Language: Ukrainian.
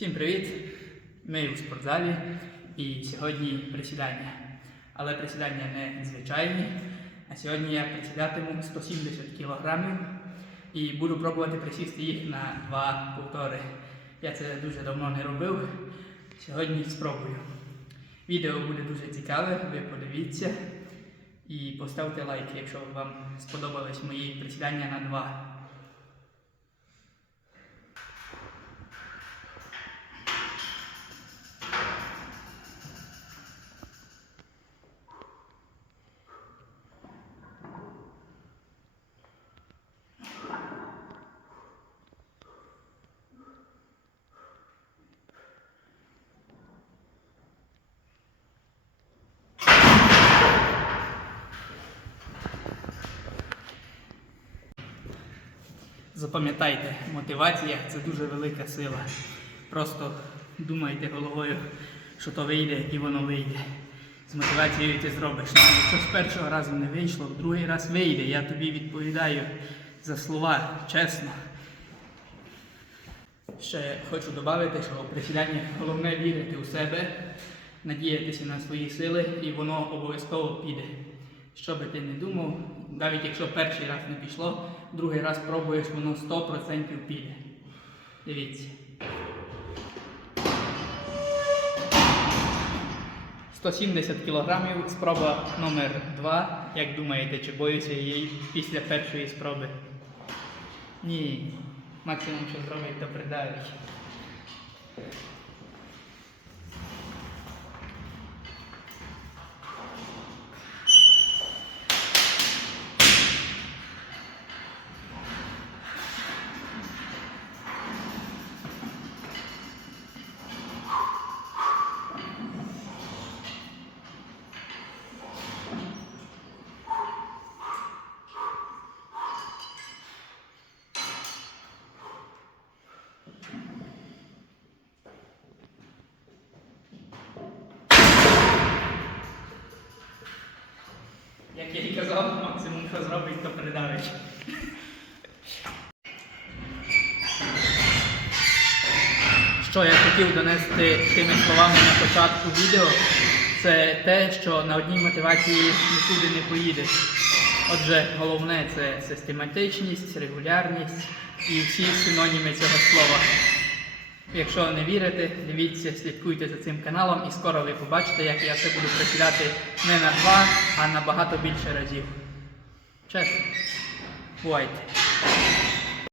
Всім привіт! Ми у спортзалі і сьогодні присідання. Але присідання не звичайні. А сьогодні я присідатиму 170 кг і буду пробувати присісти їх на два повтори. Я це дуже давно не робив. Сьогодні спробую. Відео буде дуже цікаве, ви подивіться і поставте лайк, якщо вам сподобались мої присідання на два. Запам'ятайте, мотивація це дуже велика сила. Просто думайте головою, що то вийде і воно вийде. З мотивацією ти зробиш. Якщо з першого разу не вийшло, в другий раз вийде. Я тобі відповідаю за слова чесно. Ще хочу додати, що у присіданні головне вірити у себе, надіятися на свої сили, і воно обов'язково піде. Що би ти не думав, навіть якщо перший раз не пішло, другий раз пробуєш, воно 100% піде. Дивіться. 170 кілограмів, спроба номер 2. Як думаєте, чи боюся її після першої спроби? Ні. Максимум, що зробить, то придавить. Як я і казав, максимум, що зробить, то придавить. Що я хотів донести тими словами на початку відео, це те, що на одній мотивації нікуди не поїдеш. Отже, головне це систематичність, регулярність і всі синоніми цього слова. Якщо не вірите, дивіться, слідкуйте за цим каналом і скоро ви побачите, як я це буду присідати не на два, а набагато більше разів. Чесно. Бувайте.